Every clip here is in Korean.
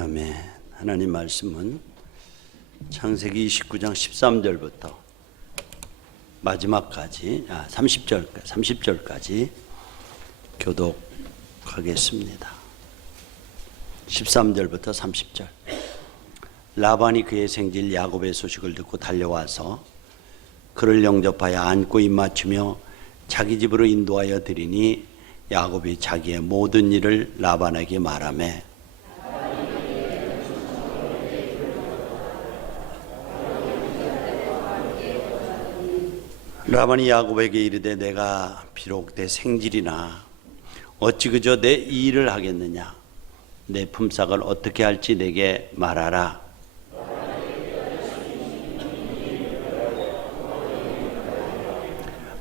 아멘. 하나님 말씀은 창세기 29장 13절부터 마지막까지 30절까지 교독하겠습니다. 13절부터 30절. 라반이 그의 생질 야곱의 소식을 듣고 달려와서 그를 영접하여 안고 입맞추며 자기 집으로 인도하여 드리니 야곱이 자기의 모든 일을 라반에게 말하매 라반이 야곱에게 이르되 내가 비록 내 생질이나 어찌 그저 내 이 일을 하겠느냐. 내 품삯을 어떻게 할지 내게 말하라.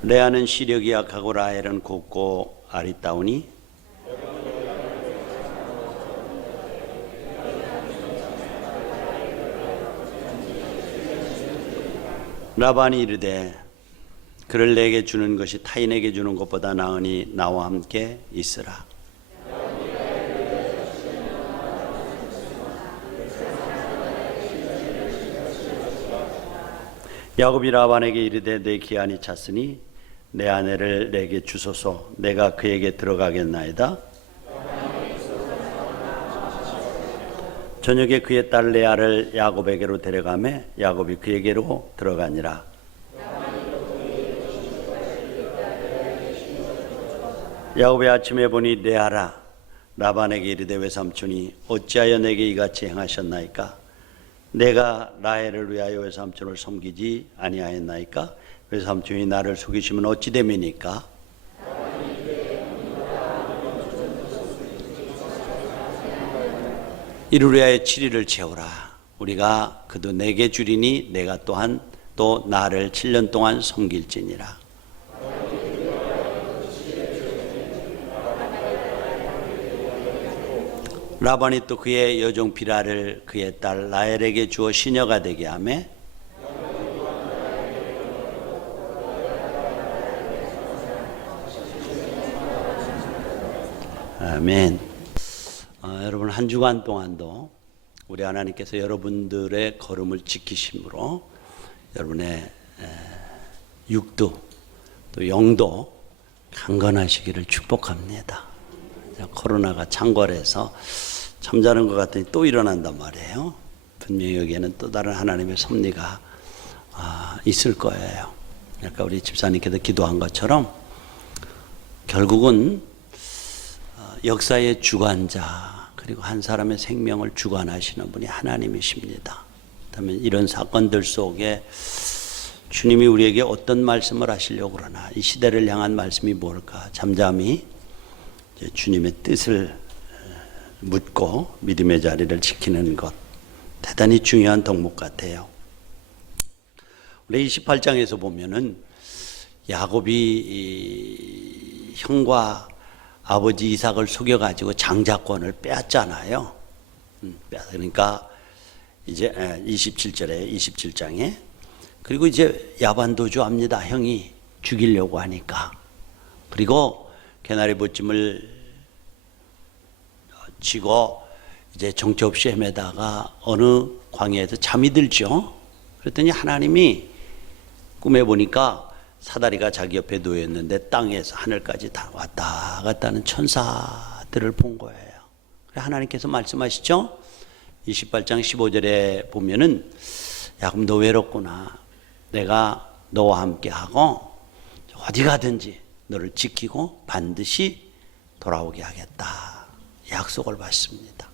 레아는 시력이 약하고 라헬은 곱고 아리따우니 라반이 이르되 그를 내게 주는 것이 타인에게 주는 것보다 나으니 나와 함께 있으라. 야곱이 라반에게 이르되 내 기한이 찼으니 내 아내를 내게 주소서. 내가 그에게 들어가겠나이다. 저녁에 그의 딸 레아를 야곱에게로 데려가매 야곱이 그에게로 들어가니라. 야곱이 아침에 보니 레아라. 라반에게 이르되 외삼촌이 어찌하여 내게 이같이 행하셨나이까? 내가 라헬을 위하여 외삼촌을 섬기지 아니하였나이까? 외삼촌이 나를 속이시면 어찌 됨이니까? 이를 위하여 7일을 채우라. 우리가 그도 내게 주리니 내가 또한 또 나를 7년 동안 섬길지니라. 라반이 또 그의 여종 비라를 그의 딸 라헬에게 주어 시녀가 되게 하며 아멘. 여러분 한 주간 동안도 우리 하나님께서 여러분들의 걸음을 지키심으로 여러분의 육도 또 영도 강건하시기를 축복합니다. 코로나가 창궐해서 잠자는 것 같더니 또 일어난단 말이에요. 분명히 여기에는 또 다른 하나님의 섭리가 있을 거예요. 그러니까 우리 집사님께서 기도한 것처럼 결국은 역사의 주관자 그리고 한 사람의 생명을 주관하시는 분이 하나님이십니다. 그렇다면 이런 사건들 속에 주님이 우리에게 어떤 말씀을 하시려고 그러나 이 시대를 향한 말씀이 뭘까? 잠잠히 주님의 뜻을 묻고 믿음의 자리를 지키는 것 대단히 중요한 덕목 같아요. 우리 28장에서 보면은 야곱이 형과 아버지 이삭을 속여가지고 장자권을 빼앗잖아요. 그러니까 이제 27장에 그리고 이제 야반도주합니다. 형이 죽이려고 하니까. 그리고 개나리 보찜을 치고 이제 정처 없이 헤매다가 어느 광야에서 잠이 들죠. 그랬더니 하나님이 꿈에 보니까 사다리가 자기 옆에 놓였는데 땅에서 하늘까지 다 왔다 갔다 하는 천사들을 본 거예요. 하나님께서 말씀하시죠. 28장 15절에 보면은 야곱 너 외롭구나. 내가 너와 함께 하고 어디 가든지 너를 지키고 반드시 돌아오게 하겠다. 약속을 받습니다.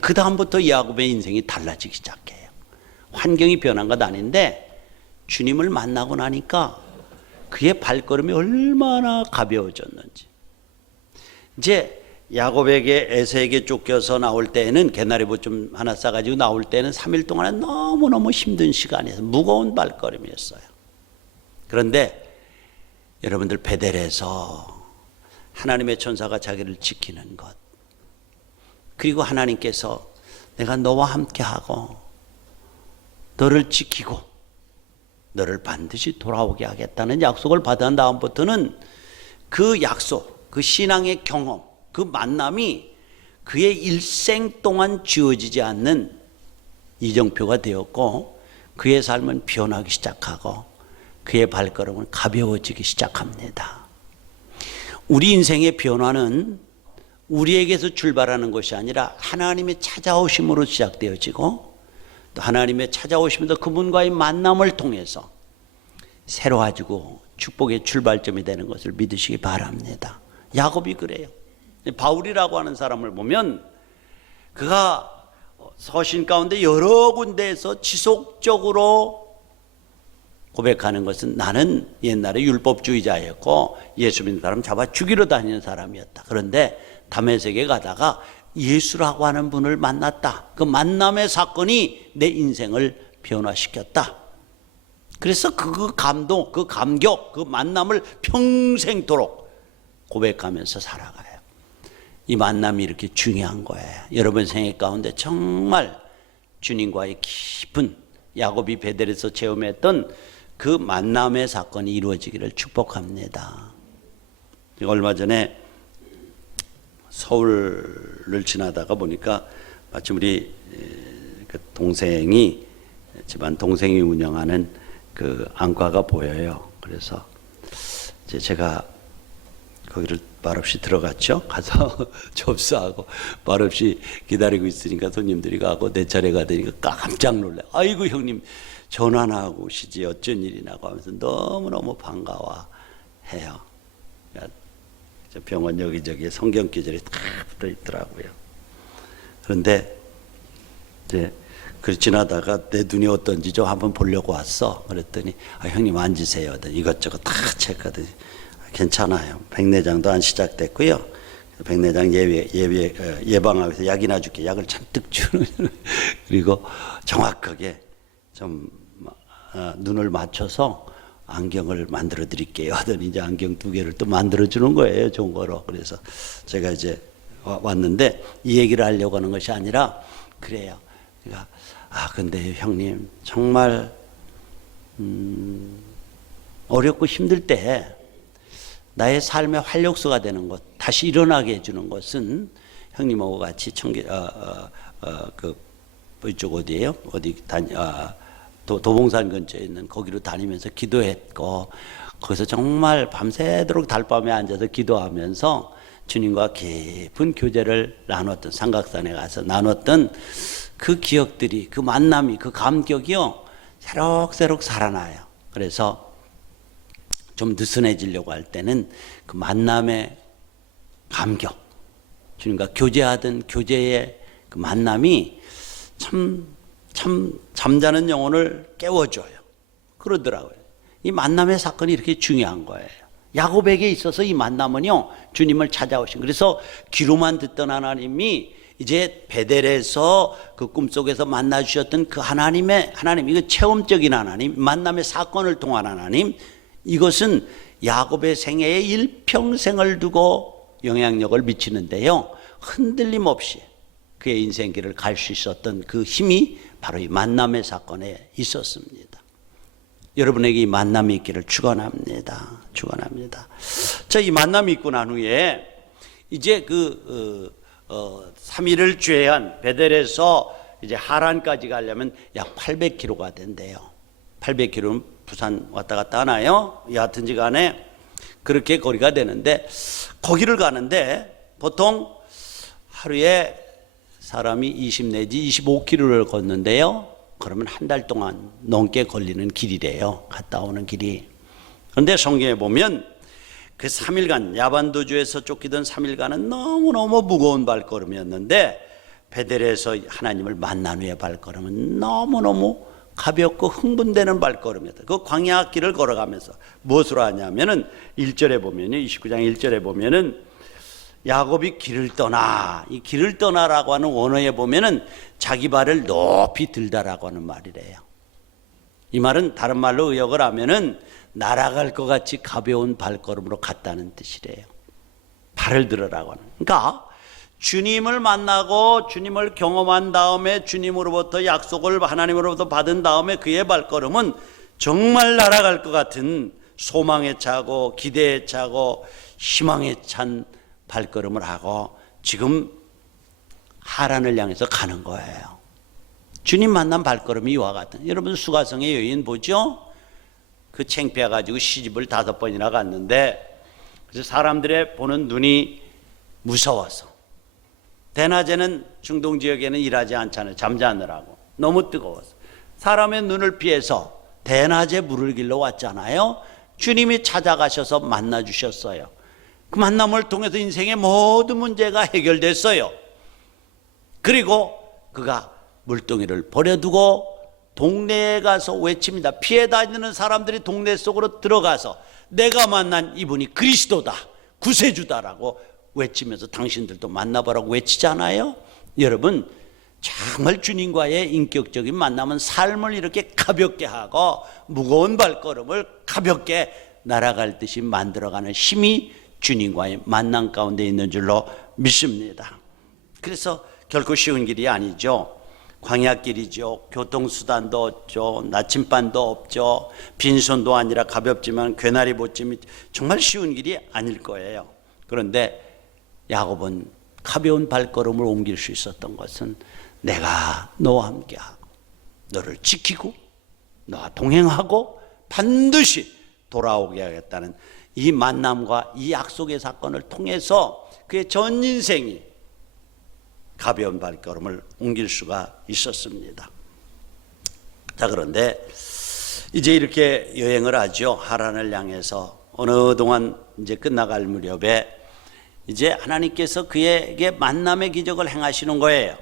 그 다음부터 야곱의 인생이 달라지기 시작해요. 환경이 변한 것 아닌데 주님을 만나고 나니까 그의 발걸음이 얼마나 가벼워졌는지. 이제 야곱에게 에서에게 쫓겨서 나올 때에는 개나리보 좀 하나 싸가지고 나올 때는 3일 동안 너무너무 힘든 시간이었어요. 무거운 발걸음이었어요. 그런데 여러분들 베델에서 하나님의 천사가 자기를 지키는 것, 그리고 하나님께서 내가 너와 함께하고 너를 지키고 너를 반드시 돌아오게 하겠다는 약속을 받은 다음부터는 그 약속, 그 신앙의 경험, 그 만남이 그의 일생 동안 지워지지 않는 이정표가 되었고 그의 삶은 변하기 시작하고 그의 발걸음은 가벼워지기 시작합니다. 우리 인생의 변화는 우리에게서 출발하는 것이 아니라 하나님의 찾아오심으로 시작되어지고 또 하나님의 찾아오심에도 그분과의 만남을 통해서 새로워지고 축복의 출발점이 되는 것을 믿으시기 바랍니다. 야곱이 그래요. 바울이라고 하는 사람을 보면 그가 서신 가운데 여러 군데에서 지속적으로 고백하는 것은 나는 옛날에 율법주의자였고 예수 믿는 사람 잡아 죽이러 다니는 사람이었다. 그런데 다메섹에 가다가 예수라고 하는 분을 만났다. 그 만남의 사건이 내 인생을 변화시켰다. 그래서 그 감동, 그 감격, 그 만남을 평생도록 고백하면서 살아가요. 이 만남이 이렇게 중요한 거예요. 여러분 생애 가운데 정말 주님과의 깊은 야곱이 베델에서 체험했던 그 만남의 사건이 이루어지기를 축복합니다. 얼마 전에 서울을 지나다가 보니까 마침 우리 동생이 집안 동생이 운영하는 그 안과가 보여요. 그래서 이제 제가 거기를 말없이 들어갔죠. 가서 접수하고 말없이 기다리고 있으니까 손님들이 가고 내 차례가 되니까 깜짝 놀래. 아이고 형님 전화나 하고 오시지 어쩐 일이냐고 하면서 너무너무 반가워해요. 병원 여기저기에 성경 기절이 다 붙어 있더라고요. 그런데 이제 그 지나다가 내 눈이 어떤지 좀 한번 보려고 왔어. 그랬더니 형님 앉으세요. 이것저것 다 체크하더니 괜찮아요. 백내장도 안 시작됐고요. 백내장 예방하기 위해서 약이나 줄게. 약을 잔뜩 주는. 그리고 정확하게 좀 눈을 맞춰서 안경을 만들어 드릴게요 하더니 이제 안경 2개를 또 만들어 주는 거예요. 좋은 거로. 그래서 제가 이제 왔는데 이 얘기를 하려고 하는 것이 아니라 그래요. 그러니까 근데 형님 정말 어렵고 힘들 때 나의 삶의 활력소가 되는 것, 다시 일어나게 해주는 것은 형님하고 같이 이쪽 어디예요? 도봉산 근처에 있는 거기로 다니면서 기도했고 거기서 정말 밤새도록 달밤에 앉아서 기도하면서 주님과 깊은 교제를 나눴던 삼각산에 가서 나눴던 그 기억들이 그 만남이 그 감격이요 새록새록 살아나요. 그래서 좀 느슨해지려고 할 때는 그 만남의 감격 주님과 교제하던 교제의 그 만남이 참 잠자는 영혼을 깨워줘요. 그러더라고요. 이 만남의 사건이 이렇게 중요한 거예요. 야곱에게 있어서 이 만남은요 주님을 찾아오신. 그래서 귀로만 듣던 하나님이 이제 베델에서 그 꿈속에서 만나 주셨던 그 하나님 이거 체험적인 하나님, 만남의 사건을 통한 하나님, 이것은 야곱의 생애에 일평생을 두고 영향력을 미치는데요 흔들림 없이 그의 인생길을 갈 수 있었던 그 힘이 바로 이 만남의 사건에 있었습니다. 여러분에게 이 만남이 있기를 축원합니다. 축원합니다. 자, 이 만남이 있고 난 후에 이제 3일을 주행한 베델에서 이제 하란까지 가려면 약 800km가 된대요. 800km는 부산 왔다 갔다 하나요? 여하튼지 간에 그렇게 거리가 되는데 거기를 가는데 보통 하루에 사람이 20 내지 25km를 걷는데요. 그러면 한 달 동안 넘게 걸리는 길이래요. 갔다 오는 길이. 그런데 성경에 보면 그 3일간 야반도주에서 쫓기던 3일간은 너무너무 무거운 발걸음이었는데 베델에서 하나님을 만난 후의 발걸음은 너무너무 가볍고 흥분되는 발걸음이었다. 그 광야 길을 걸어가면서 무엇으로 하냐면은 1절에 보면요. 29장 1절에 보면은 야곱이 길을 떠나, 이 길을 떠나라고 하는 원어에 보면은 자기 발을 높이 들다라고 하는 말이래요. 이 말은 다른 말로 의역을 하면은 날아갈 것 같이 가벼운 발걸음으로 갔다는 뜻이래요. 발을 들으라고 하는. 그러니까 주님을 만나고 주님을 경험한 다음에 주님으로부터 약속을 하나님으로부터 받은 다음에 그의 발걸음은 정말 날아갈 것 같은 소망에 차고 기대에 차고 희망에 찬 발걸음을 하고 지금 하란을 향해서 가는 거예요. 주님 만난 발걸음이 이와 같은. 여러분 수가성의 여인 보죠? 그 창피해가지고 시집을 5번이나 갔는데, 그래서 사람들의 보는 눈이 무서워서, 대낮에는 중동 지역에는 일하지 않잖아요. 잠자느라고. 너무 뜨거워서 사람의 눈을 피해서 대낮에 물을 길러 왔잖아요. 주님이 찾아가셔서 만나 주셨어요. 그 만남을 통해서 인생의 모든 문제가 해결됐어요. 그리고 그가 물동이를 버려두고 동네에 가서 외칩니다. 피해 다니는 사람들이 동네 속으로 들어가서 내가 만난 이분이 그리스도다, 구세주다라고 외치면서 당신들도 만나보라고 외치잖아요. 여러분, 정말 주님과의 인격적인 만남은 삶을 이렇게 가볍게 하고 무거운 발걸음을 가볍게 날아갈 듯이 만들어가는 힘이 주님과의 만남 가운데 있는 줄로 믿습니다. 그래서 결코 쉬운 길이 아니죠. 광야길이죠. 교통수단도 없죠. 나침반도 없죠. 빈손도 아니라 가볍지만 괴나리 보침이 정말 쉬운 길이 아닐 거예요. 그런데 야곱은 가벼운 발걸음을 옮길 수 있었던 것은 내가 너와 함께하고 너를 지키고 너와 동행하고 반드시 돌아오게 하겠다는 이 만남과 이 약속의 사건을 통해서 그의 전 인생이 가벼운 발걸음을 옮길 수가 있었습니다. 자, 그런데 이제 이렇게 여행을 하죠. 하란을 향해서 어느 동안 이제 끝나갈 무렵에 이제 하나님께서 그에게 만남의 기적을 행하시는 거예요.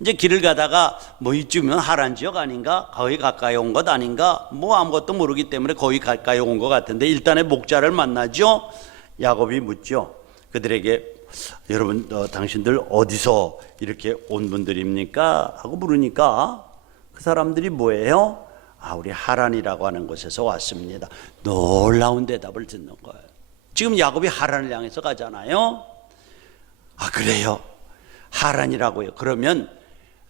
이제 길을 가다가 뭐 이쯤은 하란 지역 아닌가? 거의 가까이 온 것 아닌가? 뭐 아무것도 모르기 때문에 거의 가까이 온 것 같은데 일단의 목자를 만나죠. 야곱이 묻죠. 그들에게 여러분 당신들 어디서 이렇게 온 분들입니까? 하고 물으니까 그 사람들이 뭐예요? 아, 우리 하란이라고 하는 곳에서 왔습니다. 놀라운 대답을 듣는 거예요. 지금 야곱이 하란을 향해서 가잖아요. 아, 그래요? 하란이라고요? 그러면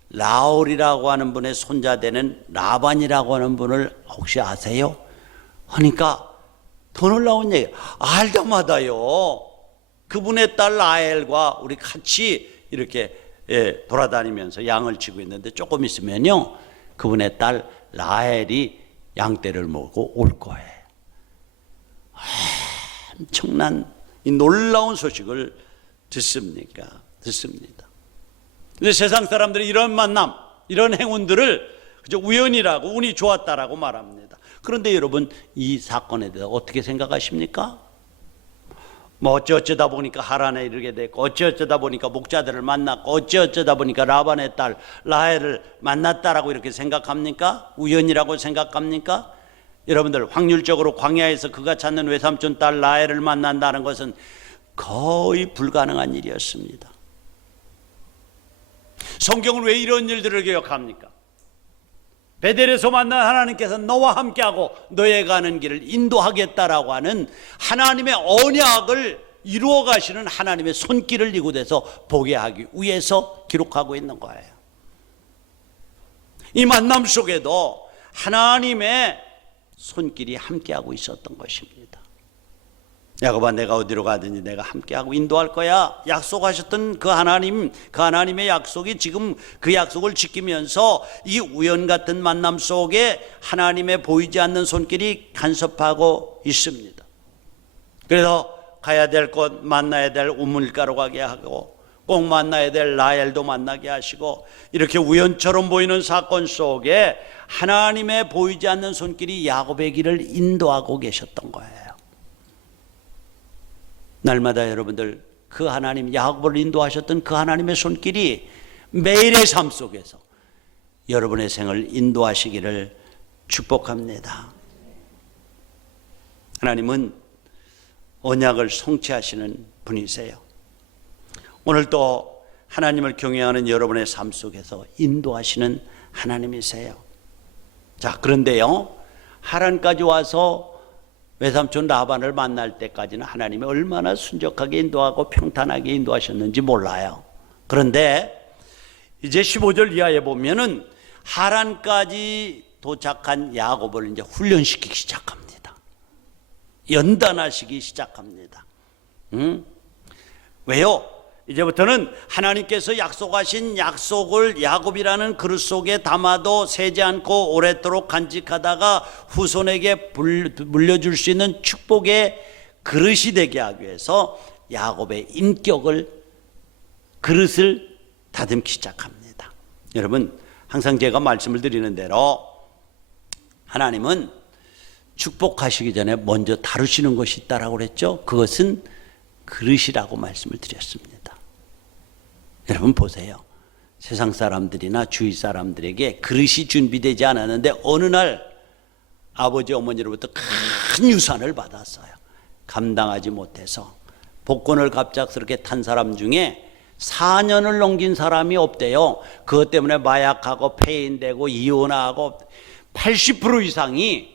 라울이라고 하는 분의 손자 되는 라반이라고 하는 분을 혹시 아세요? 하니까 더 놀라운 얘기. 알다마다요. 그분의 딸 라헬과 우리 같이 이렇게 돌아다니면서 양을 치고 있는데 조금 있으면요 그분의 딸 라헬이 양떼를 몰고 올 거예요. 엄청난 이 놀라운 소식을 듣습니다. 근데 세상 사람들이 이런 만남, 이런 행운들을 그저 우연이라고, 운이 좋았다라고 말합니다. 그런데 여러분, 이 사건에 대해서 어떻게 생각하십니까? 뭐 어쩌다 보니까 하란에 이르게 됐고, 어쩌다 보니까 목자들을 만났고, 어쩌다 보니까 라반의 딸 라헬을 만났다라고 이렇게 생각합니까? 우연이라고 생각합니까? 여러분들, 확률적으로 광야에서 그가 찾는 외삼촌 딸 라헬을 만난다는 것은 거의 불가능한 일이었습니다. 성경은 왜 이런 일들을 기억합니까? 베델에서 만난 하나님께서 너와 함께하고 너의 가는 길을 인도하겠다라고 하는 하나님의 언약을 이루어 가시는 하나님의 손길을 이곳에서 보게 하기 위해서 기록하고 있는 거예요. 이 만남 속에도 하나님의 손길이 함께하고 있었던 것입니다. 야곱아, 내가 어디로 가든지 내가 함께하고 인도할 거야. 약속하셨던 그 하나님의 약속이 지금 그 약속을 지키면서 이 우연 같은 만남 속에 하나님의 보이지 않는 손길이 간섭하고 있습니다. 그래서 가야 될 곳, 만나야 될 우물가로 가게 하고 꼭 만나야 될 라헬도 만나게 하시고 이렇게 우연처럼 보이는 사건 속에 하나님의 보이지 않는 손길이 야곱의 길을 인도하고 계셨던 거예요. 날마다 여러분들 그 하나님, 야곱을 인도하셨던 그 하나님의 손길이 매일의 삶 속에서 여러분의 생을 인도하시기를 축복합니다. 하나님은 언약을 성취하시는 분이세요. 오늘 또 하나님을 경외하는 여러분의 삶 속에서 인도하시는 하나님이세요. 자, 그런데요, 하란까지 와서 외삼촌 라반을 만날 때까지는 하나님이 얼마나 순적하게 인도하고 평탄하게 인도하셨는지 몰라요. 그런데 이제 15절 이하에 보면은 하란까지 도착한 야곱을 이제 훈련시키기 시작합니다. 연단하시기 시작합니다. 왜요? 이제부터는 하나님께서 약속하신 약속을 야곱이라는 그릇 속에 담아도 새지 않고 오랫도록 간직하다가 후손에게 물려줄 수 있는 축복의 그릇이 되게 하기 위해서 야곱의 인격을, 그릇을 다듬기 시작합니다. 여러분, 항상 제가 말씀을 드리는 대로 하나님은 축복하시기 전에 먼저 다루시는 것이 있다라고 그랬죠. 그것은 그릇이라고 말씀을 드렸습니다. 여러분 보세요. 세상 사람들이나 주위 사람들에게 그릇이 준비되지 않았는데 어느 날 아버지 어머니로부터 큰 유산을 받았어요. 감당하지 못해서 복권을 갑작스럽게 탄 사람 중에 4년을 넘긴 사람이 없대요. 그것 때문에 마약하고 폐인되고 이혼하고 80% 이상이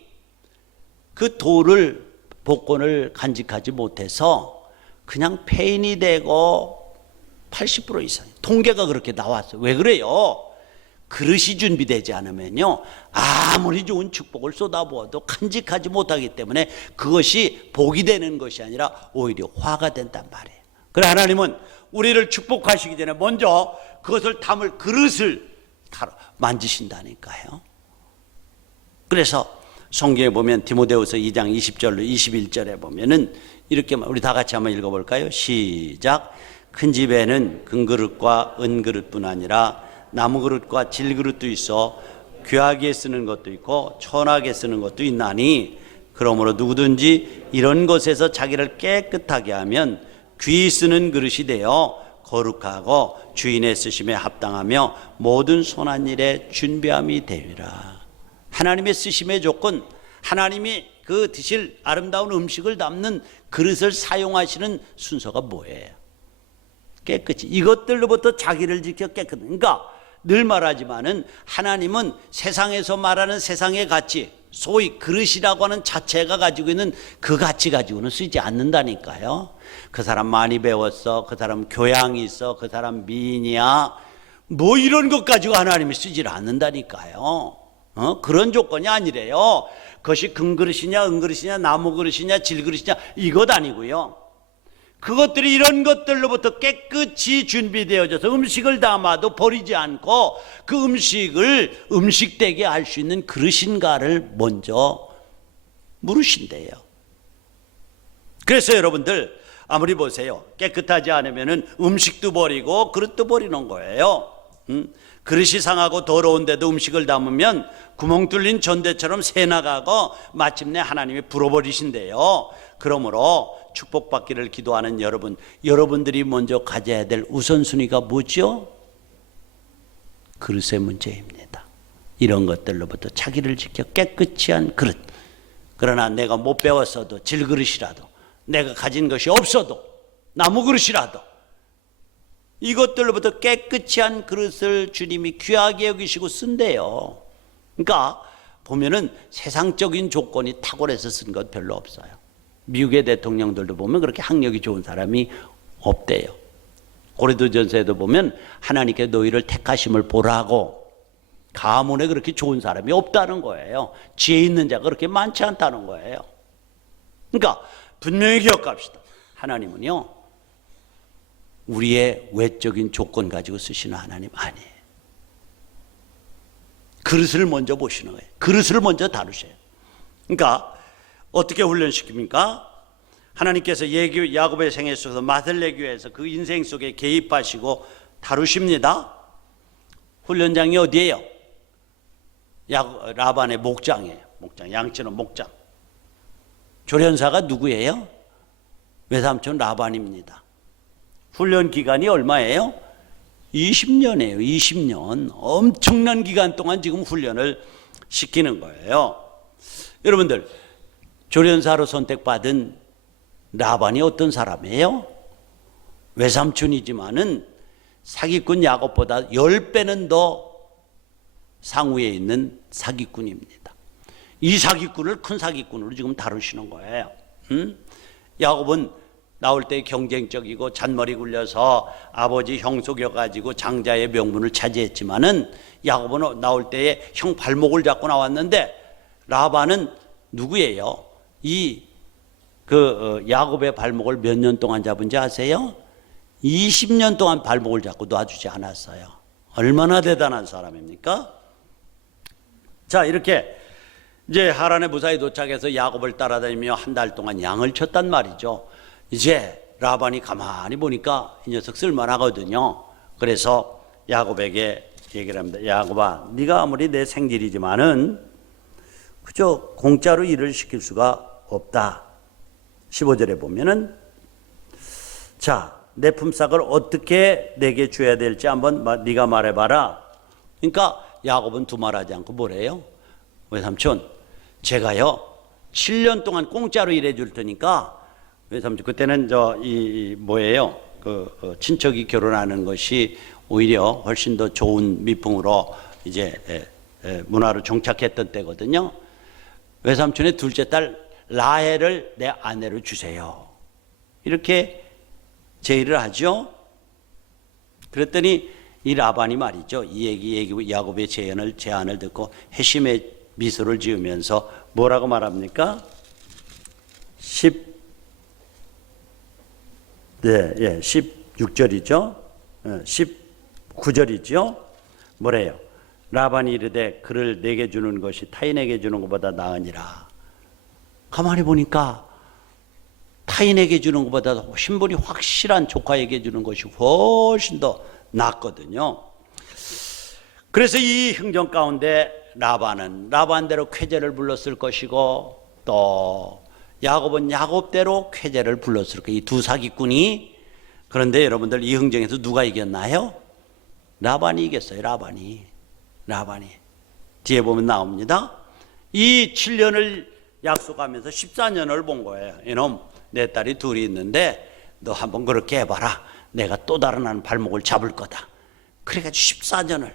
그 돈을, 복권을 간직하지 못해서 그냥 폐인이 되고 80% 이상, 통계가 그렇게 나왔어요. 왜 그래요? 그릇이 준비되지 않으면요, 아무리 좋은 축복을 쏟아부어도 간직하지 못하기 때문에 그것이 복이 되는 것이 아니라 오히려 화가 된단 말이에요. 그래, 하나님은 우리를 축복하시기 전에 먼저 그것을 담을 그릇을 만지신다니까요. 그래서 성경에 보면 디모데후서 2장 20절로 21절에 보면은 이렇게, 우리 다 같이 한번 읽어볼까요? 시작. 큰 집에는 금그릇과 은그릇뿐 아니라 나무그릇과 질그릇도 있어 귀하게 쓰는 것도 있고 천하게 쓰는 것도 있나니, 그러므로 누구든지 이런 것에서 자기를 깨끗하게 하면 귀히 쓰는 그릇이 되어 거룩하고 주인의 쓰심에 합당하며 모든 선한 일에 준비함이 되리라. 하나님의 쓰심의 조건, 하나님이 그 드실 아름다운 음식을 담는 그릇을 사용하시는 순서가 뭐예요? 깨끗이, 이것들로부터 자기를 지켜 깨끗. 그러니까 늘 말하지만은 하나님은 세상에서 말하는 세상의 가치, 소위 그릇이라고 하는 자체가 가지고 있는 그 가치 가지고는 쓰지 않는다니까요. 그 사람 많이 배웠어, 그 사람 교양이 있어, 그 사람 미인이야, 뭐 이런 것 가지고 하나님이 쓰질 않는다니까요. 그런 조건이 아니래요. 그것이 금그릇이냐 은그릇이냐 나무그릇이냐 질그릇이냐 이것 아니고요. 그것들이 이런 것들로부터 깨끗이 준비되어져서 음식을 담아도 버리지 않고 그 음식을 음식되게 할 수 있는 그릇인가를 먼저 물으신대요. 그래서 여러분들 아무리 보세요. 깨끗하지 않으면 음식도 버리고 그릇도 버리는 거예요. 그릇이 상하고 더러운데도 음식을 담으면 구멍 뚫린 전대처럼 새나가고 마침내 하나님이 불어버리신대요. 그러므로 축복받기를 기도하는 여러분, 여러분들이 먼저 가져야 될 우선순위가 뭐죠? 그릇의 문제입니다. 이런 것들로부터 자기를 지켜 깨끗이 한 그릇. 그러나 내가 못 배웠어도 질그릇이라도, 내가 가진 것이 없어도 나무 그릇이라도, 이것들로부터 깨끗이 한 그릇을 주님이 귀하게 여기시고 쓴대요. 그러니까 보면은 세상적인 조건이 탁월해서 쓴 것 별로 없어요. 미국의 대통령들도 보면 그렇게 학력이 좋은 사람이 없대요. 고린도전서에도 보면 하나님께 너희를 택하심을 보라고, 가문에 그렇게 좋은 사람이 없다는 거예요. 지혜 있는 자가 그렇게 많지 않다는 거예요. 그러니까 분명히 기억합시다. 하나님은요, 우리의 외적인 조건 가지고 쓰시는 하나님 아니에요. 그릇을 먼저 보시는 거예요. 그릇을 먼저 다루셔요. 그러니까 어떻게 훈련시킵니까? 하나님께서 야곱의 생애 속에서 맛을 내기 위해서 그 인생 속에 개입하시고 다루십니다. 훈련장이 어디예요? 라반의 목장이에요. 목장, 양치는 목장. 조련사가 누구예요? 외삼촌 라반입니다. 훈련 기간이 얼마예요? 20년이에요. 20년. 엄청난 기간 동안 지금 훈련을 시키는 거예요. 여러분들, 조련사로 선택받은 라반이 어떤 사람이에요? 외삼촌이지만은 사기꾼 야곱보다 10배는 더 상위에 있는 사기꾼입니다. 이 사기꾼을 큰 사기꾼으로 지금 다루시는 거예요. 야곱은 나올 때 경쟁적이고 잔머리 굴려서 아버지 형 속여가지고 장자의 명분을 차지했지만은 야곱은 나올 때에 형 발목을 잡고 나왔는데, 라반은 누구예요? 야곱의 발목을 몇 년 동안 잡은지 아세요? 20년 동안 발목을 잡고 놔주지 않았어요. 얼마나 대단한 사람입니까? 자, 이렇게 이제 하란의 무사히 도착해서 야곱을 따라다니며 한 달 동안 양을 쳤단 말이죠. 이제 라반이 가만히 보니까 이 녀석 쓸만하거든요. 그래서 야곱에게 얘기를 합니다. 야곱아, 네가 아무리 내 생질이지만은 그저 공짜로 일을 시킬 수가 없다. 15절에 보면은 자, 내 품삯을 어떻게 내게 줘야 될지 한번 네가 말해봐라. 그러니까 야곱은 두말하지 않고 뭐래요? 외삼촌, 제가요 7년 동안 공짜로 일해 줄 테니까, 외삼촌 그때는 뭐예요? 친척이 결혼하는 것이 오히려 훨씬 더 좋은 미풍으로 이제 문화로 정착했던 때거든요. 외삼촌의 둘째 딸 라헬을 내 아내로 주세요. 이렇게 제의를 하죠. 그랬더니 이 라반이 말이죠. 이 얘기 야곱의 제안을 듣고 회심의 미소를 지으면서 뭐라고 말합니까? 16절이죠. 19절이죠. 뭐래요? 라반이 이르되 그를 내게 주는 것이 타인에게 주는 것보다 나으니라. 가만히 보니까 타인에게 주는 것보다 신분이 확실한 조카에게 주는 것이 훨씬 더 낫거든요. 그래서 이 흥정 가운데 라반은 라반대로 쾌제를 불렀을 것이고, 또 야곱은 야곱대로 쾌제를 불렀을 거예요. 이 두 사기꾼이. 그런데 여러분들 이 흥정에서 누가 이겼나요? 라반이 이겼어요. 라반이. 뒤에 보면 나옵니다. 이 7년을 약속하면서 14년을 본 거예요. 이놈, 내 딸이 둘이 있는데 너 한번 그렇게 해봐라. 내가 또 다른 한 발목을 잡을 거다. 그래가지고 14년을.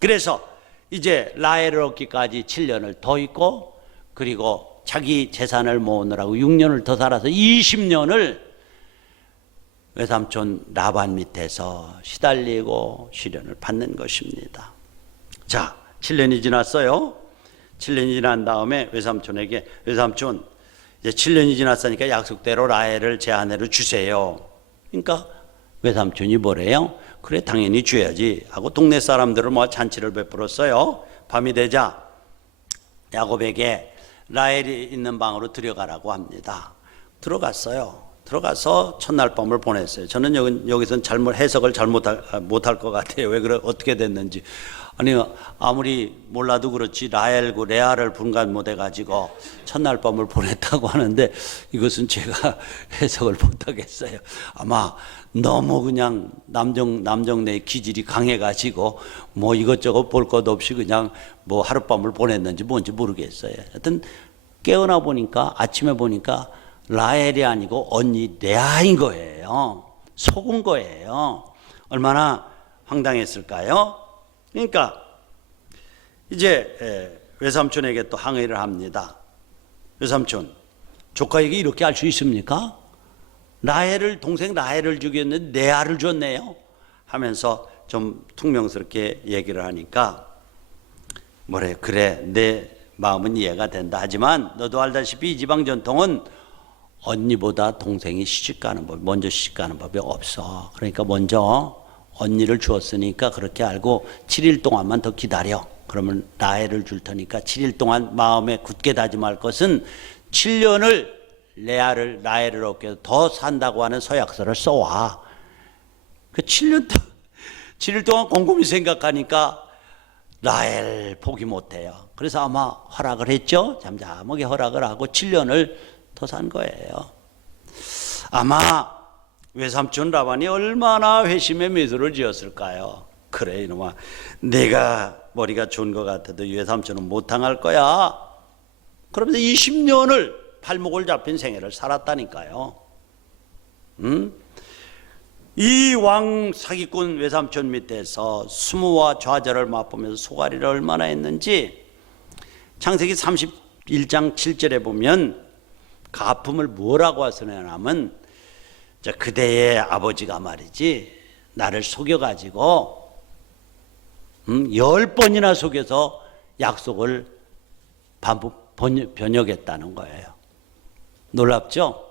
그래서 이제 라헬을 얻기까지 7년을 더 있고, 그리고 자기 재산을 모으느라고 6년을 더 살아서 20년을 외삼촌 라반 밑에서 시달리고 시련을 받는 것입니다. 자, 7년이 지났어요. 7년이 지난 다음에 외삼촌에게, 외삼촌 이제 7년이 지났으니까 약속대로 라헬을 제 아내로 주세요. 그러니까 외삼촌이 뭐래요? 그래, 당연히 줘야지 하고 동네 사람들을 모아 잔치를 베풀었어요. 밤이 되자 야곱에게 라헬이 있는 방으로 들어가라고 합니다. 들어갔어요. 들어가서 첫날 밤을 보냈어요. 저는 여기선 해석을 못할 것 같아요. 왜 그래, 어떻게 됐는지. 아니, 아무리 몰라도 그렇지 라헬과 레아를 분간 못해가지고 첫날 밤을 보냈다고 하는데, 이것은 제가 해석을 못하겠어요. 아마 너무 그냥 남정네의 기질이 강해가지고 뭐 이것저것 볼 것 없이 그냥 뭐 하룻밤을 보냈는지 뭔지 모르겠어요. 하여튼 깨어나 보니까, 아침에 보니까 라헬이 아니고 언니 레아인 거예요. 속은 거예요. 얼마나 황당했을까요? 그러니까 이제 외삼촌에게 또 항의를 합니다. 외삼촌, 조카에게 이렇게 할 수 있습니까? 동생 라헬을 죽였는데 레아를 줬네요 하면서 좀 퉁명스럽게 얘기를 하니까 뭐래, 그래, 내 마음은 이해가 된다. 하지만 너도 알다시피 이 지방 전통은 언니보다 동생이 먼저 시집가는 법이 없어. 그러니까 먼저 언니를 주었으니까 그렇게 알고 7일 동안만 더 기다려. 그러면 라헬을 줄 테니까 7일 동안 마음에 굳게 다짐할 것은 7년을 라헬을 얻기 위해서 더 산다고 하는 서약서를 써와. 그 7일 동안 곰곰이 생각하니까 라헬 포기 못해요. 그래서 아마 허락을 했죠. 잠잠하게 허락을 하고 7년을 더 산 거예요. 아마 외삼촌 라반이 얼마나 회심의 미소를 지었을까요? 그래, 이놈아, 내가 머리가 좋은 것 같아도 외삼촌은 못 당할 거야. 그러면서 20년을 발목을 잡힌 생애를 살았다니까요. 이 왕 사기꾼 외삼촌 밑에서 수모와 좌절을 맛보면서 소가리를 얼마나 했는지 창세기 31장 7절에 보면 가품을 뭐라고 하시냐면, 그대의 아버지가 말이지 나를 속여가지고 10번이나 속여서 약속을 번역했다는 거예요. 놀랍죠?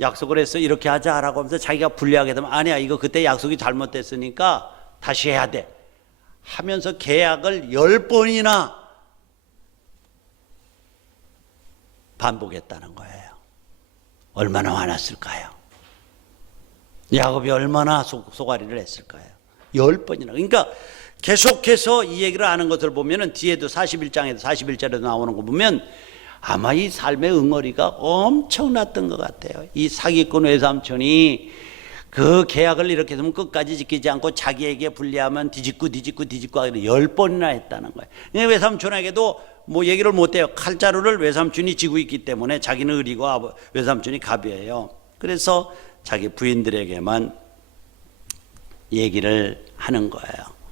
약속을 해서 이렇게 하자라고 하면서 자기가 불리하게 되면 아니야, 이거 그때 약속이 잘못됐으니까 다시 해야 돼 하면서 계약을 10번이나 반복했다는 거예요. 얼마나 화났을까요? 야곱이 얼마나 속앓이를 했을까요? 10번이나. 그러니까 계속해서 이 얘기를 하는 것을 보면은 뒤에도 41장에도 41절에도 나오는 거 보면 아마 이 삶의 응어리가 엄청났던 것 같아요. 이 사기꾼 외삼촌이 그 계약을 이렇게 하면 끝까지 지키지 않고 자기에게 불리하면 뒤집고 하기를 10번이나 했다는 거예요. 외삼촌에게도 뭐 얘기를 못해요. 칼자루를 외삼촌이 쥐고 있기 때문에 자기는 을이고 외삼촌이 갑이에요. 그래서 자기 부인들에게만 얘기를 하는 거예요.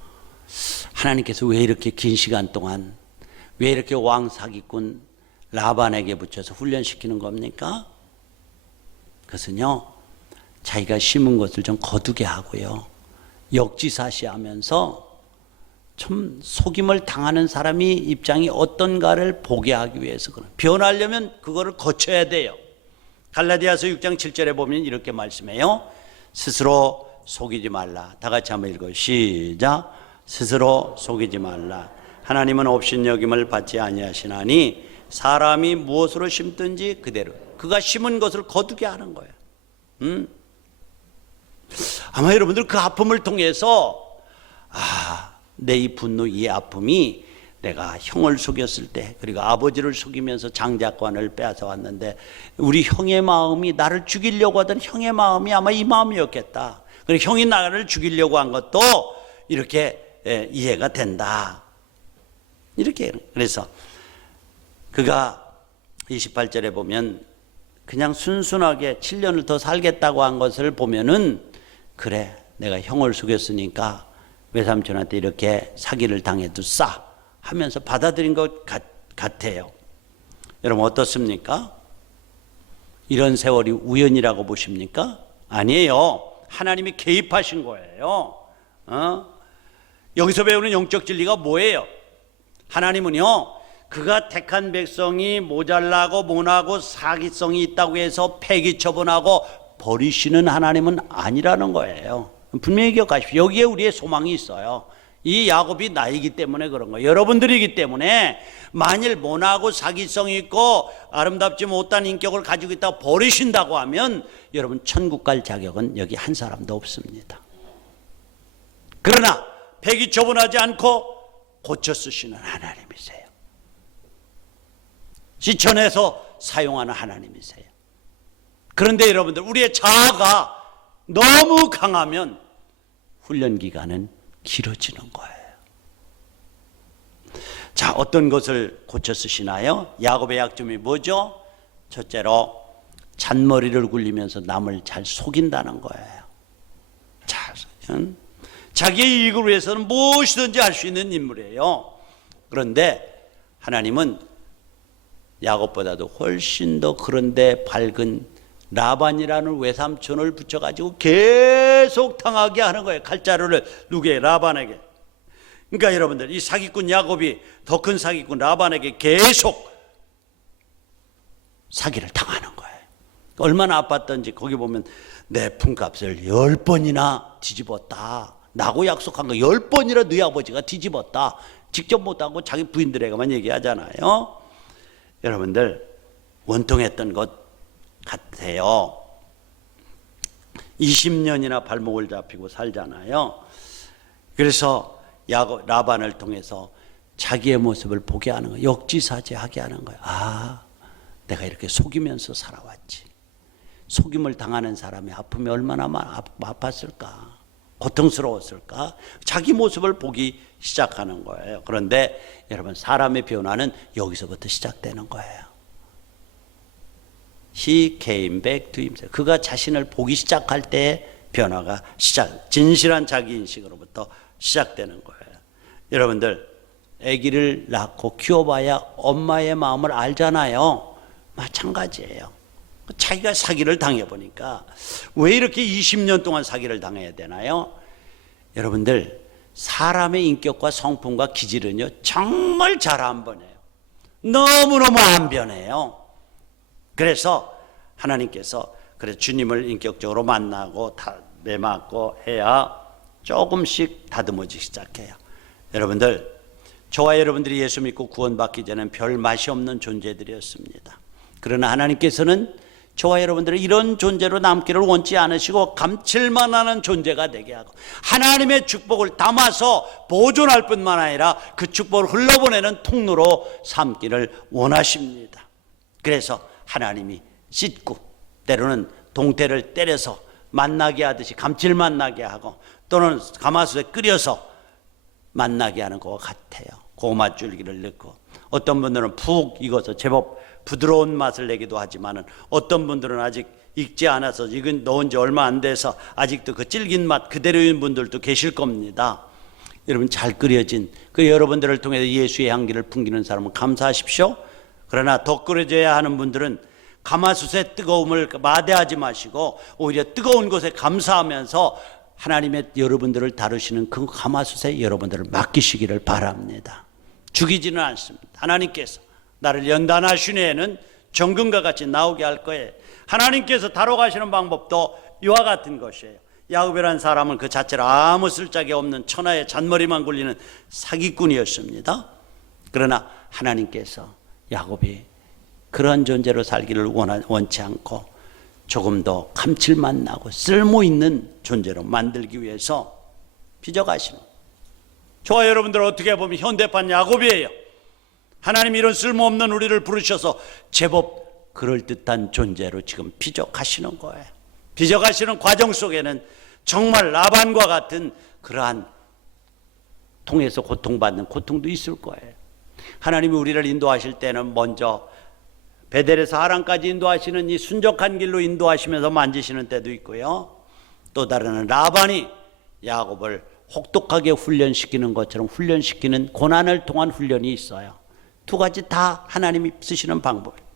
하나님께서 왜 이렇게 긴 시간 동안 왜 이렇게 왕 사기꾼 라반에게 붙여서 훈련시키는 겁니까? 그것은요, 자기가 심은 것을 좀 거두게 하고요, 역지사시하면서 좀 속임을 당하는 사람이 입장이 어떤가를 보게 하기 위해서 그런, 변하려면 그거를 거쳐야 돼요. 갈라디아서 6장 7절에 보면 이렇게 말씀해요. 스스로 속이지 말라. 다 같이 한번 읽어요. 시작. 스스로 속이지 말라. 하나님은 업신여김을 받지 아니하시나니 사람이 무엇으로 심든지 그대로 그가 심은 것을 거두게 하는 거예요. 아마 여러분들 그 아픔을 통해서 내 이 분노, 이 아픔이 내가 형을 속였을 때, 그리고 아버지를 속이면서 장자권을 빼앗아 왔는데 우리 형의 마음이, 나를 죽이려고 하던 형의 마음이 아마 이 마음이었겠다. 그리고 형이 나를 죽이려고 한 것도 이렇게 이해가 된다. 이렇게. 그래서 그가 28절에 보면 그냥 순순하게 7년을 더 살겠다고 한 것을 보면은, 그래, 내가 형을 속였으니까 외삼촌한테 이렇게 사기를 당해도 싸 하면서 받아들인 것 같아요. 여러분 어떻습니까? 이런 세월이 우연이라고 보십니까? 아니에요. 하나님이 개입하신 거예요. 여기서 배우는 영적 진리가 뭐예요? 하나님은요, 그가 택한 백성이 모자라고 모나고 사기성이 있다고 해서 폐기 처분하고 버리시는 하나님은 아니라는 거예요. 분명히 기억하십시오. 여기에 우리의 소망이 있어요. 이 야곱이 나이기 때문에 그런 거예요. 여러분들이기 때문에 만일 모나고 사기성이 있고 아름답지 못한 인격을 가지고 있다고 버리신다고 하면 여러분 천국 갈 자격은 여기 한 사람도 없습니다. 그러나 폐기 처분하지 않고 고쳐 쓰시는 하나님이세요. 지천해서 사용하는 하나님이세요. 그런데 여러분들, 우리의 자아가 너무 강하면 훈련 기간은 길어지는 거예요. 자, 어떤 것을 고쳐 쓰시나요? 야곱의 약점이 뭐죠? 첫째로 잔머리를 굴리면서 남을 잘 속인다는 거예요. 자기의 이익을 위해서는 무엇이든지 할 수 있는 인물이에요. 그런데 하나님은 야곱보다도 훨씬 더 그런데 밝은 라반이라는 외삼촌을 붙여가지고 계속 당하게 하는 거예요. 칼자루를 누구에게? 라반에게. 그러니까 여러분들, 이 사기꾼 야곱이 더 큰 사기꾼 라반에게 계속 사기를 당하는 거예요. 얼마나 아팠던지 거기 보면 내 품값을 10번이나 뒤집었다. 나고 약속한 거 10번이나 너희 아버지가 뒤집었다. 직접 못하고 자기 부인들에게만 얘기하잖아요. 여러분들, 원통했던 것 같아요. 20년이나 발목을 잡히고 살잖아요. 그래서 라반을 통해서 자기의 모습을 보게 하는 거예요. 역지사지하게 하는 거예요. 내가 이렇게 속이면서 살아왔지. 속임을 당하는 사람의 아픔이 얼마나 아팠을까, 고통스러웠을까. 자기 모습을 보기 시작하는 거예요. 그런데 여러분, 사람의 변화는 여기서부터 시작되는 거예요. He came back to himself. 그가 자신을 보기 시작할 때 변화가 진실한 자기인식으로부터 시작되는 거예요. 여러분들, 아기를 낳고 키워봐야 엄마의 마음을 알잖아요. 마찬가지예요. 자기가 사기를 당해보니까 왜 이렇게 20년 동안 사기를 당해야 되나요? 여러분들, 사람의 인격과 성품과 기질은요, 정말 잘 안 변해요. 너무너무 안 변해요. 그래서 하나님께서 그래서 주님을 인격적으로 만나고 맺고 해야 조금씩 다듬어지기 시작해요. 여러분들, 저와 여러분들이 예수 믿고 구원받기 전에는 별 맛이 없는 존재들이었습니다. 그러나 하나님께서는 저와 여러분들을 이런 존재로 남기를 원치 않으시고 감칠만 하는 존재가 되게 하고 하나님의 축복을 담아서 보존할 뿐만 아니라 그 축복을 흘러보내는 통로로 삼기를 원하십니다. 그래서 하나님이 씻고 때로는 동태를 때려서 만나게 하듯이 감칠맛 나게 하고 또는 가마솥에 끓여서 만나게 하는 것 같아요. 고구마 줄기를 넣고 어떤 분들은 푹 익어서 제법 부드러운 맛을 내기도 하지만 어떤 분들은 아직 익지 않아서 익은 넣은 지 얼마 안 돼서 아직도 그 질긴 맛 그대로인 분들도 계실 겁니다. 여러분, 잘 끓여진 그 여러분들을 통해서 예수의 향기를 풍기는 사람은 감사하십시오. 그러나 더 끓여져야 하는 분들은 가마솥의 뜨거움을 마대하지 마시고 오히려 뜨거운 곳에 감사하면서 하나님의 여러분들을 다루시는 그 가마솥에 여러분들을 맡기시기를 바랍니다. 죽이지는 않습니다. 하나님께서 나를 연단하시는 정금과 같이 나오게 할 거예요. 하나님께서 다뤄가시는 방법도 이와 같은 것이에요. 야곱이라는 사람은 그 자체로 아무 쓸짝이 없는 천하의 잔머리만 굴리는 사기꾼이었습니다. 그러나 하나님께서 야곱이 그런 존재로 살기를 원치 않고 조금 더 감칠맛 나고 쓸모있는 존재로 만들기 위해서 빚어가시는, 저와 여러분들 어떻게 보면 현대판 야곱이에요. 하나님이 이런 쓸모없는 우리를 부르셔서 제법 그럴듯한 존재로 지금 빚어가시는 거예요. 빚어가시는 과정 속에는 정말 라반과 같은 그러한 통해서 고통받는 고통도 있을 거예요. 하나님이 우리를 인도하실 때는 먼저 베델에서 하란까지 인도하시는 이 순적한 길로 인도하시면서 만지시는 때도 있고요. 또 다른 라반이 야곱을 혹독하게 훈련시키는 것처럼 훈련시키는 고난을 통한 훈련이 있어요. 두 가지 다 하나님이 쓰시는 방법이에요.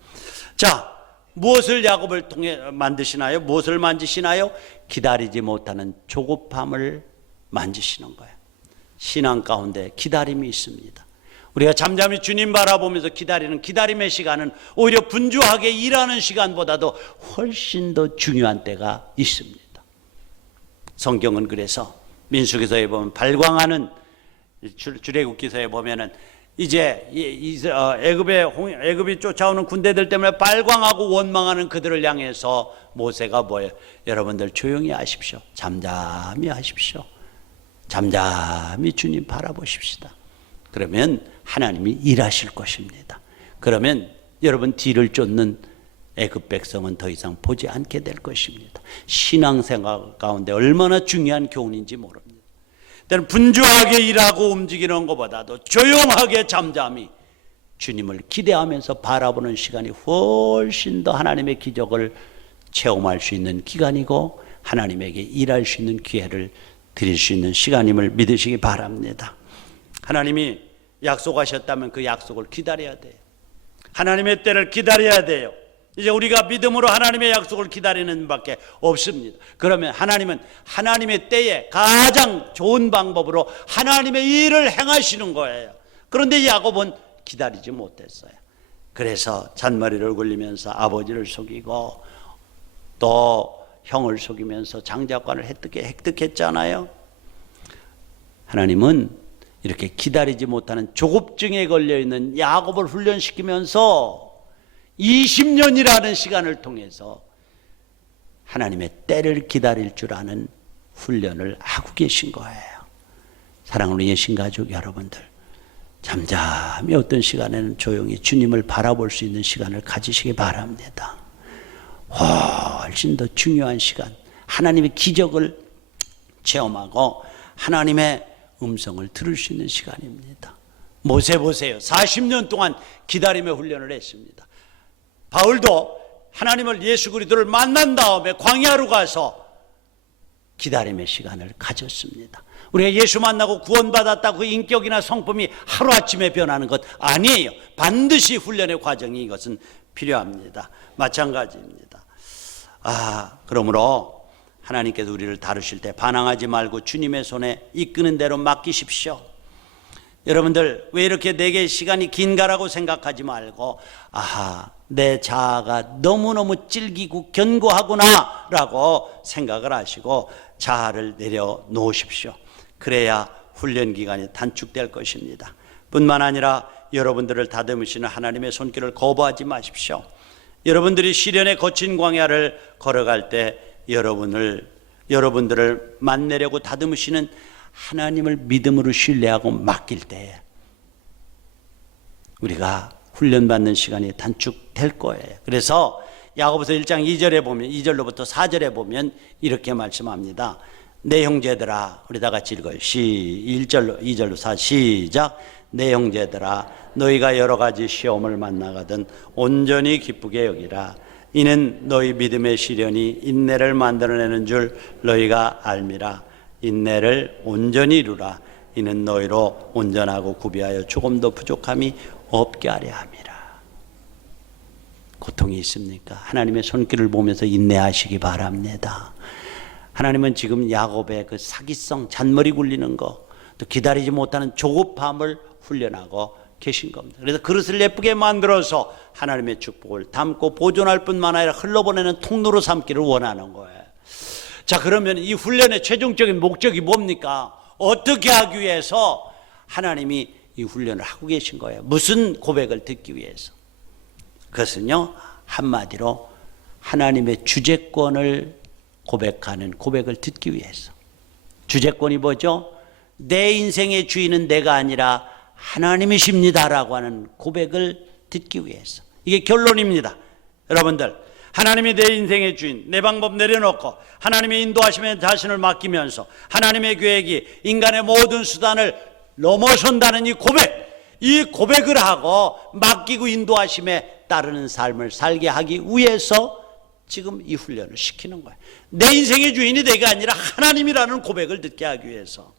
자, 무엇을 야곱을 통해 만드시나요? 무엇을 만지시나요? 기다리지 못하는 조급함을 만지시는 거예요. 신앙 가운데 기다림이 있습니다. 우리가 잠잠히 주님 바라보면서 기다리는 기다림의 시간은 오히려 분주하게 일하는 시간보다도 훨씬 더 중요한 때가 있습니다. 성경은 그래서 민수기서에 보면 발광하는, 출애굽기서에 보면은 이제 애굽이 쫓아오는 군대들 때문에 발광하고 원망하는 그들을 향해서 모세가 뭐예요? 여러분들 조용히 하십시오. 잠잠히 하십시오. 잠잠히 주님 바라보십시다. 그러면 하나님이 일하실 것입니다. 그러면 여러분 뒤를 쫓는 애굽 백성은 더 이상 보지 않게 될 것입니다. 신앙생활 가운데 얼마나 중요한 교훈인지 모릅니다. 때는 분주하게 일하고 움직이는 것보다도 조용하게 잠잠히 주님을 기대하면서 바라보는 시간이 훨씬 더 하나님의 기적을 체험할 수 있는 기간이고 하나님에게 일할 수 있는 기회를 드릴 수 있는 시간임을 믿으시기 바랍니다. 하나님이 약속하셨다면 그 약속을 기다려야 돼요. 하나님의 때를 기다려야 돼요. 이제 우리가 믿음으로 하나님의 약속을 기다리는 밖에 없습니다. 그러면 하나님은 하나님의 때에 가장 좋은 방법으로 하나님의 일을 행하시는 거예요. 그런데 야곱은 기다리지 못했어요. 그래서 잔머리를 굴리면서 아버지를 속이고 또 형을 속이면서 장자권을 획득했잖아요. 하나님은 이렇게 기다리지 못하는 조급증에 걸려있는 야곱을 훈련시키면서 20년이라는 시간을 통해서 하나님의 때를 기다릴 줄 아는 훈련을 하고 계신 거예요. 사랑하는 예신가족 여러분들, 잠잠히 어떤 시간에는 조용히 주님을 바라볼 수 있는 시간을 가지시기 바랍니다. 훨씬 더 중요한 시간, 하나님의 기적을 체험하고 하나님의 음성을 들을 수 있는 시간입니다. 모세 보세요. 40년 동안 기다림의 훈련을 했습니다. 바울도 하나님을 예수 그리스도를 만난 다음에 광야로 가서 기다림의 시간을 가졌습니다. 우리가 예수 만나고 구원받았다고 그 인격이나 성품이 하루아침에 변하는 것 아니에요. 반드시 훈련의 과정이 이것은 필요합니다. 마찬가지입니다. 그러므로 하나님께서 우리를 다루실 때 반항하지 말고 주님의 손에 이끄는 대로 맡기십시오. 여러분들 왜 이렇게 내게 시간이 긴가라고 생각하지 말고 내 자아가 너무너무 질기고 견고하구나 라고 생각을 하시고 자아를 내려놓으십시오. 그래야 훈련 기간이 단축될 것입니다. 뿐만 아니라 여러분들을 다듬으시는 하나님의 손길을 거부하지 마십시오. 여러분들이 시련의 거친 광야를 걸어갈 때 여러분들을 만나려고 다듬으시는 하나님을 믿음으로 신뢰하고 맡길 때에 우리가 훈련받는 시간이 단축될 거예요. 그래서 야고보서 1장 2절에 보면 2절로부터 4절에 보면 이렇게 말씀합니다. 내 형제들아, 우리 다 같이 읽어요. 2절로 4 시작. 내 형제들아, 너희가 여러 가지 시험을 만나거든 온전히 기쁘게 여기라. 이는 너희 믿음의 시련이 인내를 만들어내는 줄 너희가 알미라. 인내를 온전히 이루라. 이는 너희로 온전하고 구비하여 조금도 부족함이 없게 하려 함이라. 고통이 있습니까? 하나님의 손길을 보면서 인내하시기 바랍니다. 하나님은 지금 야곱의 그 사기성, 잔머리 굴리는 거, 또 기다리지 못하는 조급함을 훈련하고 계신 겁니다. 그래서 그릇을 예쁘게 만들어서 하나님의 축복을 담고 보존할 뿐만 아니라 흘러보내는 통로로 삼기를 원하는 거예요. 자, 그러면 이 훈련의 최종적인 목적이 뭡니까? 어떻게 하기 위해서 하나님이 이 훈련을 하고 계신 거예요? 무슨 고백을 듣기 위해서? 그것은요, 한마디로 하나님의 주재권을 고백하는 고백을 듣기 위해서. 주재권이 뭐죠? 내 인생의 주인은 내가 아니라 하나님이십니다라고 하는 고백을 듣기 위해서. 이게 결론입니다. 여러분들, 하나님이 내 인생의 주인, 내 방법 내려놓고 하나님의 인도하심에 자신을 맡기면서 하나님의 계획이 인간의 모든 수단을 넘어선다는 이 고백을 하고 맡기고 인도하심에 따르는 삶을 살게 하기 위해서 지금 이 훈련을 시키는 거예요. 내 인생의 주인이 내가 아니라 하나님이라는 고백을 듣게 하기 위해서.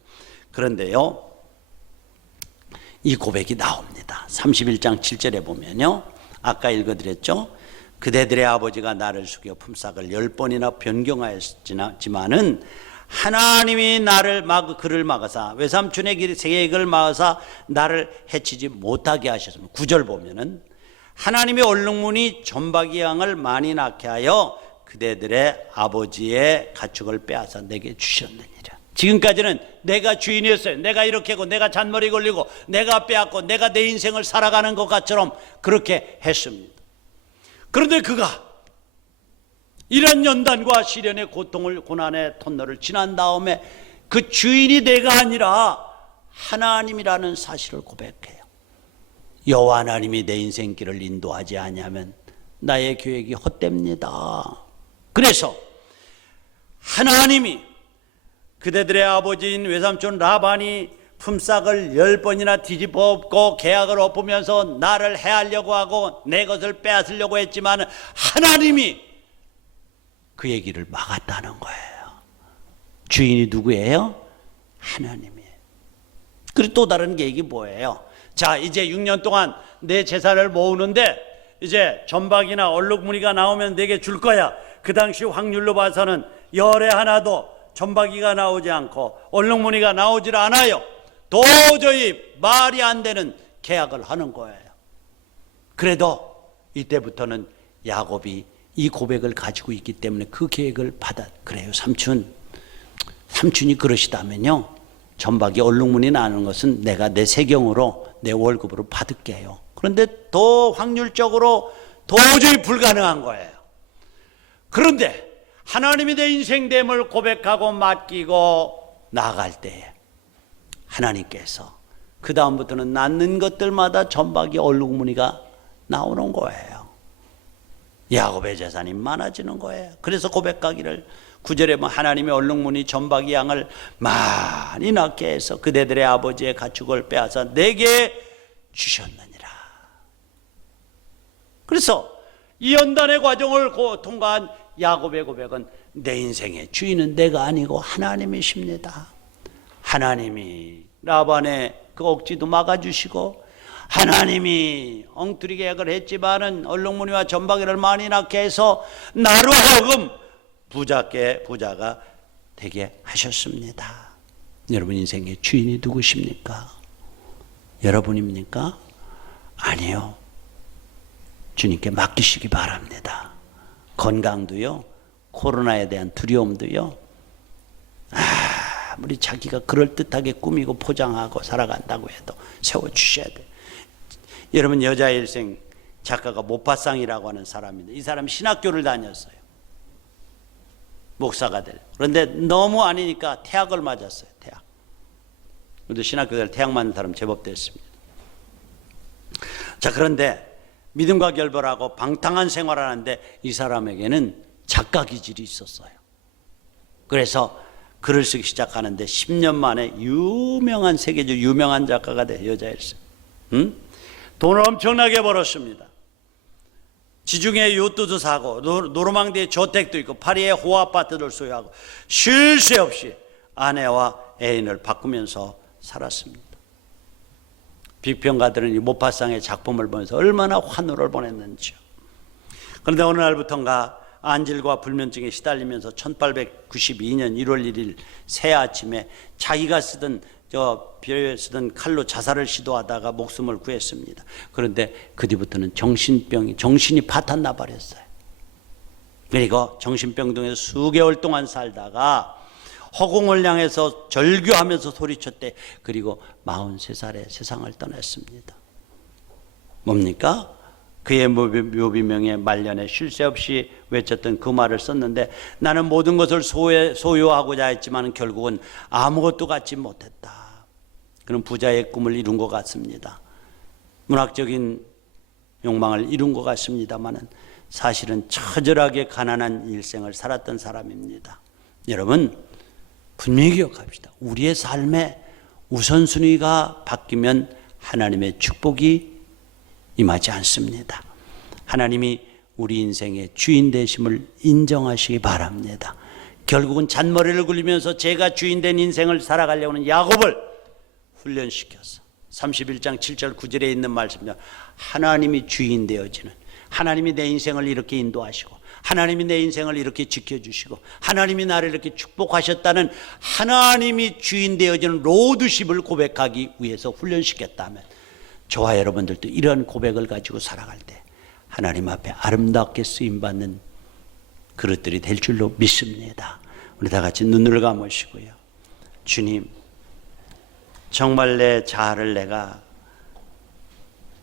그런데요, 이 고백이 나옵니다. 31장 7절에 보면요, 아까 읽어드렸죠. 그대들의 아버지가 나를 숙여 품삯을 10번이나 변경하였지만은 하나님이 그를 막아사 외삼촌의 계획을 막아사 나를 해치지 못하게 하셨습니다. 9절 보면은 하나님의 얼룩무늬 점박이 양을 많이 낳게 하여 그대들의 아버지의 가축을 빼앗아 내게 주셨느니라. 지금까지는 내가 주인이었어요. 내가 이렇게 하고 내가 잔머리 걸리고 내가 빼앗고 내가 내 인생을 살아가는 것처럼 그렇게 했습니다. 그런데 그가 이런 연단과 시련의 고통을 고난의 터널을 지난 다음에 그 주인이 내가 아니라 하나님이라는 사실을 고백해요. 여호와 하나님이 내 인생길을 인도하지 아니하면 나의 계획이 헛됩니다. 그래서 하나님이 그대들의 아버지인 외삼촌 라반이 품삯을 10번이나 뒤집어 엎고 계약을 엎으면서 나를 해하려고 하고 내 것을 빼앗으려고 했지만 하나님이 그의 길을 막았다는 거예요. 주인이 누구예요? 하나님이에요. 그리고 또 다른 계획이 뭐예요? 자, 이제 6년 동안 내 재산을 모으는데 이제 점박이나 얼룩무늬가 나오면 내게 줄 거야. 그 당시 확률로 봐서는 열에 하나도 점박이가 나오지 않고 얼룩무늬가 나오질 않아요. 도저히 말이 안 되는 계약을 하는 거예요. 그래도 이때부터는 야곱이 이 고백을 가지고 있기 때문에 그 계획을 그래요. 삼촌이 그러시다면요, 점박이 얼룩무늬 나는 것은 내가 내 세경으로 내 월급으로 받을게요. 그런데 더 확률적으로 도저히 불가능한 거예요. 그런데 하나님이 내 인생됨을 고백하고 맡기고 나아갈 때에 하나님께서 그 다음부터는 낳는 것들마다 점박이 얼룩무늬가 나오는 거예요. 야곱의 재산이 많아지는 거예요. 그래서 고백하기를 9절에 보면 하나님의 얼룩무늬 점박이 양을 많이 낳게 해서 그대들의 아버지의 가축을 빼앗아 내게 주셨느니라. 그래서 이 연단의 과정을 통과한 야곱의 고백은 내 인생의 주인은 내가 아니고 하나님이십니다. 하나님이 라반의 그 억지도 막아주시고 하나님이 엉터리 계약을 했지만은 얼룩무늬와 점박이를 많이 낳게 해서 나로 하여금 부자가 되게 하셨습니다. 여러분 인생의 주인이 누구십니까? 여러분입니까? 아니요. 주님께 맡기시기 바랍니다. 건강도요, 코로나에 대한 두려움도요, 아무리 자기가 그럴듯하게 꾸미고 포장하고 살아간다고 해도 세워주셔야 돼요. 여러분, 여자 일생 작가가 모파상이라고 하는 사람인데, 이 사람 신학교를 다녔어요. 목사가 될. 그런데 너무 아니니까 태학을 맞았어요. 태학. 우리도 신학교에 태학 맞는 사람 제법 됐습니다. 자, 그런데 믿음과 결별하고 방탕한 생활을 하는데 이 사람에게는 작가 기질이 있었어요. 그래서 글을 쓰기 시작하는데 10년 만에 유명한, 세계적 유명한 작가가 돼요. 여자 일생. 돈을 엄청나게 벌었습니다. 지중해 요트도 사고 노르망디에 저택도 있고 파리에 호아파트를 소유하고 쉴 새 없이 아내와 애인을 바꾸면서 살았습니다. 비평가들은 이 모파상의 작품을 보면서 얼마나 환호를 보냈는지요. 그런데 어느 날부터인가 안질과 불면증에 시달리면서 1892년 1월 1일 새 아침에 자기가 쓰던 칼로 자살을 시도하다가 목숨을 구했습니다. 그런데 그 뒤부터는 정신이 파탄나 버렸어요. 그리고 정신병동에서 수개월 동안 살다가 허공을 향해서 절규하면서 소리쳤대. 그리고 43살에 세상을 떠났습니다. 뭡니까? 그의 묘비명에 말년에 쉴 새 없이 외쳤던 그 말을 썼는데, 나는 모든 것을 소유하고자 했지만 결국은 아무것도 갖지 못했다. 그는 부자의 꿈을 이룬 것 같습니다. 문학적인 욕망을 이룬 것 같습니다만 사실은 처절하게 가난한 일생을 살았던 사람입니다. 여러분, 분명히 기억합시다. 우리의 삶의 우선순위가 바뀌면 하나님의 축복이 임하지 않습니다. 하나님이 우리 인생의 주인 되심을 인정하시기 바랍니다. 결국은 잔머리를 굴리면서 제가 주인 된 인생을 살아가려고 하는 야곱을 훈련시켜서 31장 7절 9절에 있는 말씀이요, 하나님이 주인 되어지는, 하나님이 내 인생을 이렇게 인도하시고 하나님이 내 인생을 이렇게 지켜주시고 하나님이 나를 이렇게 축복하셨다는 하나님이 주인 되어지는 로드십을 고백하기 위해서 훈련시켰다면, 저와 여러분들도 이런 고백을 가지고 살아갈 때 하나님 앞에 아름답게 쓰임받는 그릇들이 될 줄로 믿습니다. 우리 다 같이 눈을 감으시고요. 주님, 정말 내 자아를 내가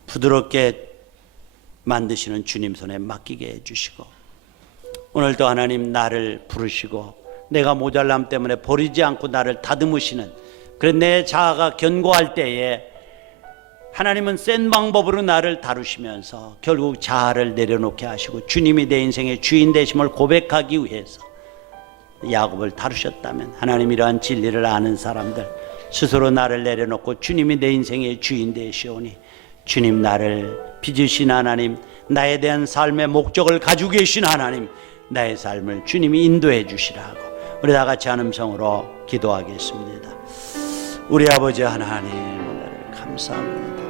부드럽게 만드시는 주님 손에 맡기게 해주시고, 오늘도 하나님 나를 부르시고 내가 모자람 때문에 버리지 않고 나를 다듬으시는 그런 내 자아가 견고할 때에 하나님은 센 방법으로 나를 다루시면서 결국 자아를 내려놓게 하시고 주님이 내 인생의 주인 되심을 고백하기 위해서 야곱을 다루셨다면, 하나님 이러한 진리를 아는 사람들 스스로 나를 내려놓고 주님이 내 인생의 주인 되시오니, 주님 나를 빚으신 하나님, 나에 대한 삶의 목적을 가지고 계신 하나님, 나의 삶을 주님이 인도해 주시라고 우리 다 같이 한 음성으로 기도하겠습니다. 우리 아버지 하나님, 오늘 감사합니다.